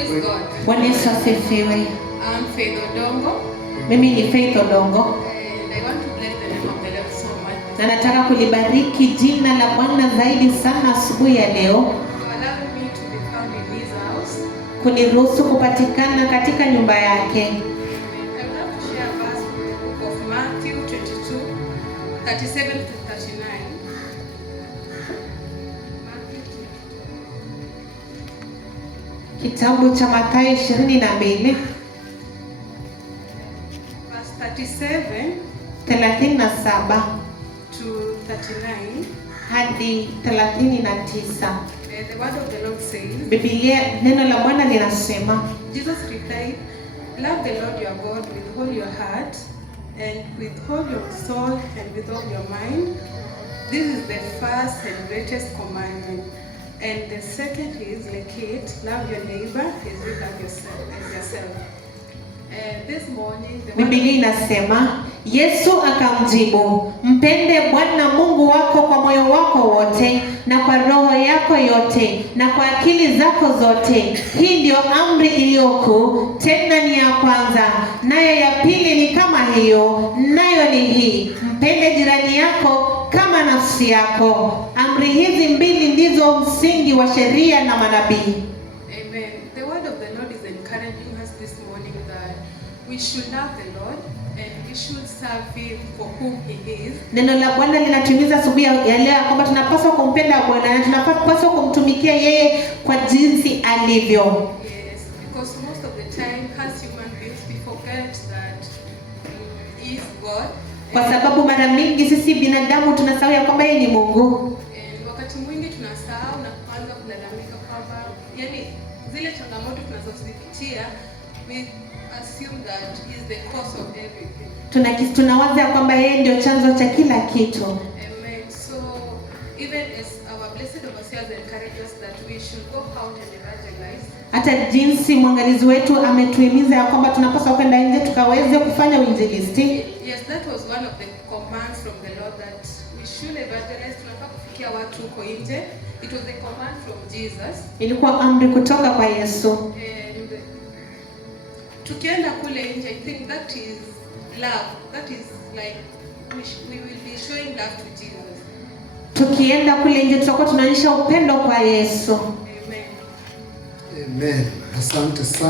Praise God. Bwana Yesu asifiwe. I'm Faith Odongo. Mimi ni Faith Odongo. And I want to bless the name of the Lord so much. Na nataka kulibariki jina la Bwana zaidi sana asubuhi ya leo. Allow me to be found in His house. Kuniruhusu kupatikana katika nyumba yake. I would like to share a verse from the book of Matthew 22, 37 to 39. Kitabu cha Mathayo 22 Verse 37 37 to 39. hadi 39. The word of the Lord says, Biblia, neno la Bwana linasema, Jesus replied, love the Lord your God with all your heart and with all your soul and with all your mind. This is the first and greatest commandment. And the second is like it, love your neighbor as you love yourself. This morning, the Biblia inasema, Yesu akamjibu, mpende Bwana Mungu wako kwa moyo wako wote na kwa roho yako yote na kwa akili zako zote. Hii ndio amri iliyokuu, tena ni ya kwanza. Nayo ya pili ni kama hiyo, nayo ni hii, mpende jirani yako kama nafsi yako. Amri hizi mbili ndizo msingi wa sheria na manabii. Amen. The word of the Lord is encouraging us this morning that we should love the Lord and we should serve Him for whom He is. Neno la Bwana linatuhimiza asubuhi ya leo kwamba tunapaswa kumpenda Bwana na tunapaswa kumtumikia yeye kwa jinsi alivyo. Yes, because most of the time as human beings we forget that He is God. Kwa sababu mara mingi sisi binadamu tunasahau ya kwamba yeye ni Mungu. Wakati mwingi tunasahau na kuanza kulalamika kwamba yani zile changamoto tunazozipitia we assume that He is the cause of everything. Tunawaza kwamba yeye ndio chanzo cha kila kitu. Amen. So even as our blessed overseers encourage us that we should go out and evangelize. Hata jinsi mwangalizi wetu ametuhimiza ya kwamba tunapaswa kwenda nje tukaweze kufanya uinjilisti. Yes, that was one of the commands from the Lord that we should evangelize. Tunafaa kufikia watu huko nje. It was a command from Jesus. Ilikuwa amri kutoka kwa Yesu. And tukienda kule nje, I think that is love. That is like we will be showing love to Jesus. Tukienda kule nje tutakuwa tunaonyesha upendo kwa Yesu. Amen. Amen. Asante sana.